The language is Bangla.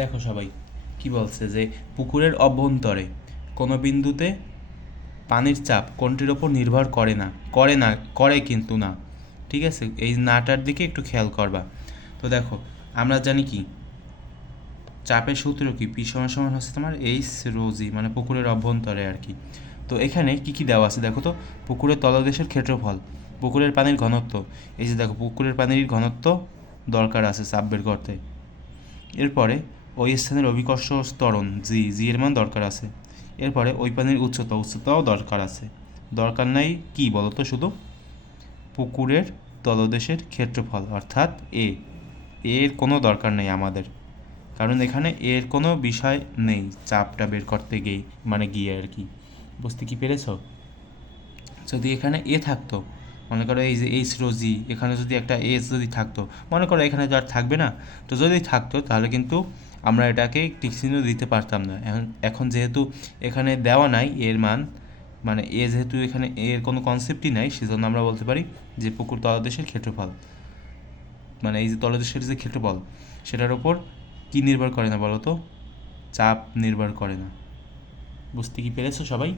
দেখো সবাই কি বলছে যে পুকুরের অভ্যন্তরে কোনো বিন্দুতে পানির চাপ কোনটির ওপর নির্ভর করে কিন্তু না। ঠিক আছে, এই নাটার দিকে একটু খেয়াল করবা। তো দেখো, আমরা জানি কি চাপের সূত্র কি, পি সমান সমান হচ্ছে তোমার এইচ রোজি, মানে পুকুরের অভ্যন্তরে আর কি। তো এখানে কি কি দেওয়া আছে দেখো তো, পুকুরের তলদেশের ক্ষেত্রফল, পুকুরের পানির ঘনত্ব, এই যে দেখো পুকুরের পানির ঘনত্ব দরকার আছে চাপ বের করতে। এরপরে ওই স্থানের অভিকর্ষ ত্বরণ জি এর মান দরকার আছে। এরপরে ওই পানির উচ্চতাও দরকার আছে। দরকার নাই কি বলতো, শুধু পুকুরের তলদেশের ক্ষেত্রফল অর্থাৎ এর কোনো দরকার নেই আমাদের, কারণ এখানে এর কোনো বিষয় নেই চাপটা বের করতে গিয়ে আর কি। বুঝতে কি পেরেছ? যদি এখানে থাকতো, মনে করো এই যে এইচ রো জি, এখানে যদি একটা এস যদি থাকতো, মনে করো এখানে তো আর থাকবে না, তো যদি থাকতো তাহলে কিন্তু আমরা এটাকে টিক চিহ্ন দিতে পারতাম না। এখন যেহেতু এখানে দেওয়া নাই এর মান, মানে যেহেতু এখানে এর কোনো কনসেপ্টই নাই, সেজন্য আমরা বলতে পারি যে পুকুর তলদেশের ক্ষেত্রফল, মানে এই যে তলদেশের যে ক্ষেত্রফল, সেটার ওপর কি নির্ভর করে না বলো তো, চাপ নির্ভর করে না। বুঝতে কি পেরেছো সবাই?